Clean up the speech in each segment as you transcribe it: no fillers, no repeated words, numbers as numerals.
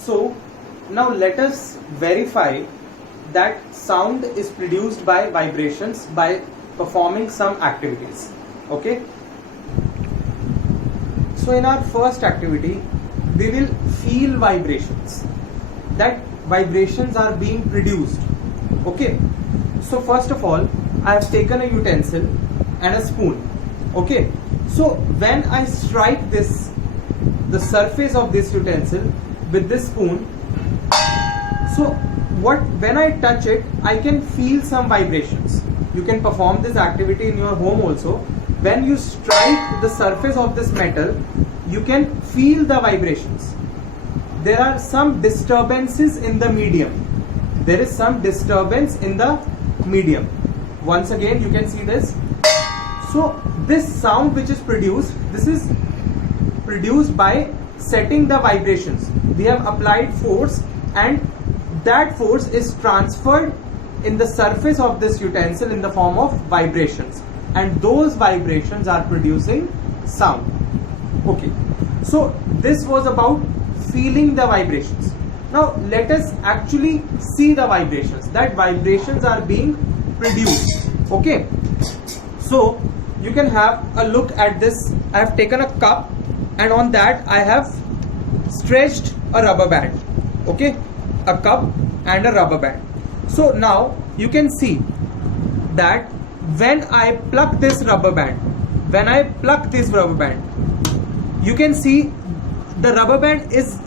So now let us verify that sound is produced by vibrations by performing some activities. Okay. So in our first activity, we will feel vibrations. That vibrations are being produced. Okay. So first of all, I have taken a utensil and a spoon. Okay. So when I strike the surface of this utensil with this spoon, so when I touch it, I can feel some vibrations. You can perform this activity in your home also. When you strike the surface of this metal, you can feel the vibrations. There are some disturbances in the medium. There is some disturbance in the medium. Once again, you can see this. So this sound which is produced, this is produced by setting the vibrations. We have applied force, and that force is transferred in the surface of this utensil in the form of vibrations, and those vibrations are producing sound. Okay, so this was about feeling the vibrations. Now let us actually see the vibrations. That vibrations are being produced. Okay, so you can have a look at this. I have taken a cup, and on that I have stretched a rubber band. Okay, a cup and a rubber band. So now you can see that when I pluck this rubber band, you can see the rubber band is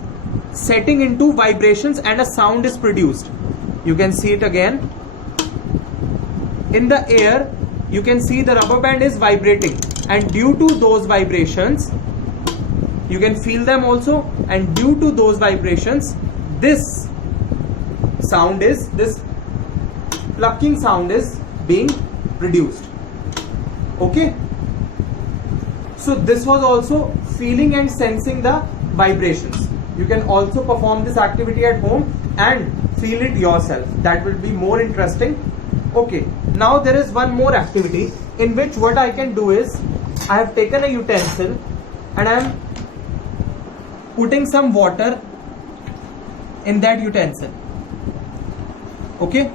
setting into vibrations and a sound is produced. You can see it again. In the air, you can see the rubber band is vibrating, and due to those vibrations, you can feel them also, and due to those vibrations, this plucking sound is being produced. Okay, so this was also feeling and sensing the vibrations. You can also perform this activity at home and feel it yourself. That will be more interesting. Okay, now there is one more activity in which what I can do is, I have taken a utensil and I am putting some water in that utensil. Okay,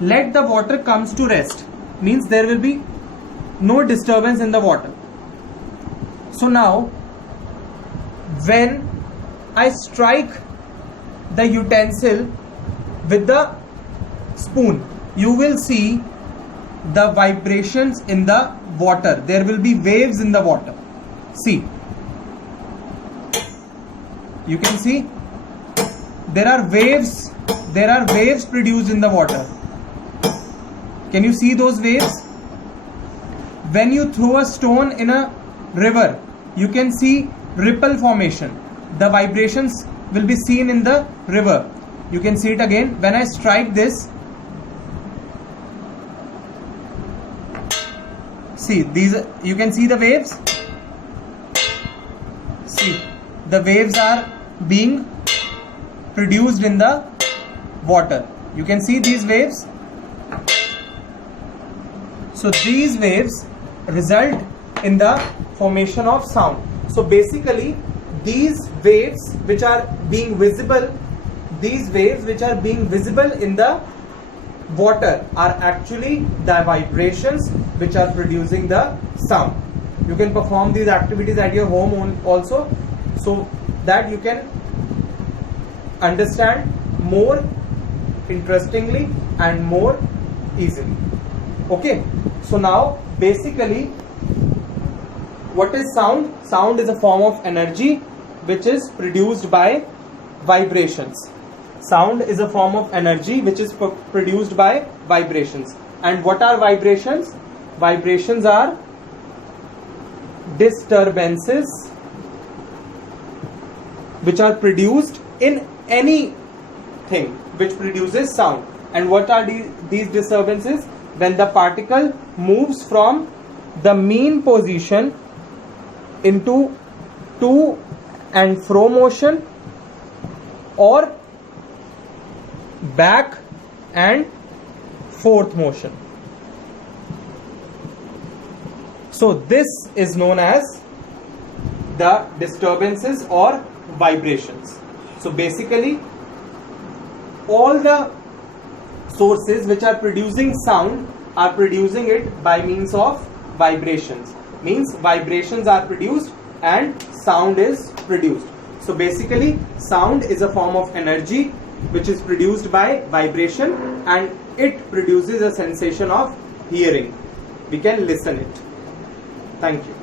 let the water comes to rest, means there will be no disturbance in the water. So now when I strike the utensil with the spoon, you will see the vibrations in the water. There will be waves in the water. See, you can see there are waves produced in the water. Can you see those waves? When you throw a stone in a river, you can see ripple formation. The vibrations will be seen in the river. You can see it again. When I strike this, see these, you can see the waves. See, the waves are being produced in the water. You can see these waves. So these waves result in the formation of sound. So basically, these waves which are being visible, in the water are actually the vibrations which are producing the sound. You can perform these activities at your home also, so that you can understand more interestingly and more easily. Okay, so now basically, what is sound? Sound is a form of energy which is produced by vibrations. Sound is a form of energy which is produced by vibrations. And what are vibrations? Vibrations are disturbances which are produced in anything which produces sound. And what are these disturbances? When the particle moves from the mean position into to and fro motion, or back and forth motion. So this is known as the disturbances or vibrations. So basically all the sources which are producing sound are producing it by means of vibrations. Means vibrations are produced and sound is produced. So basically sound is a form of energy which is produced by vibration and it produces a sensation of hearing. We can listen it. Thank you.